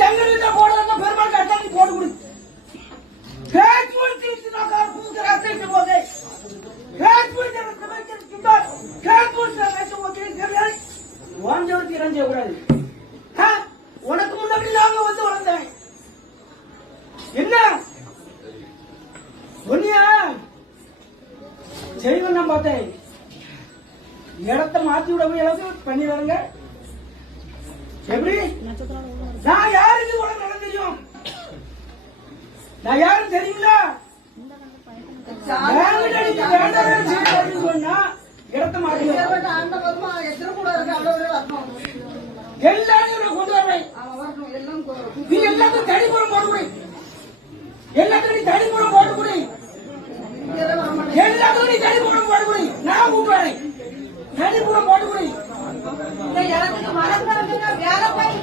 செங்கல் வீட்டை போடுறத பெருமாள் கட்டா நீ போட்டு கொடு. பேச்சு முடிச்சு நான் கார் பூத்து ரசிட்டு போதே. பேச்சு முடிச்சு ரசிட்டு கேட் முடிச்சு ரசிட்டு போதே. சரியாய் வாஞ்சோர் திரஞ்சே கூடாது. உனக்கு முன்னாடி நாங்க வந்து வளர்ந்தேன். என்ன சொன்னியா? செய்வேன் நான் பார்த்தேன். இடத்த மாத்தி விட அளவுக்கு பண்ணி வரங்க. எப்படி நான் யாருக்கு உனக்கு நல்லா தெரியும்? நான் யாரும் தெரியுங்களா? சொன்னா இடத்த மாத்தி எல்லாரையும் கொண்டு வரேன். நீ எல்லாத்துக்கும் தடிப்புறம் போட்டு எல்லாத்துக்கும் நீ தடிப்புறம் போட்டு கொடு. எல்லாத்துக்கும் நீ தடிப்புறம் போட்டு கொடு. நான் கூப்பிடுறேன். தடிப்புறம் போட்டு கொடு. இடத்துக்கு மரம் வேலை போய்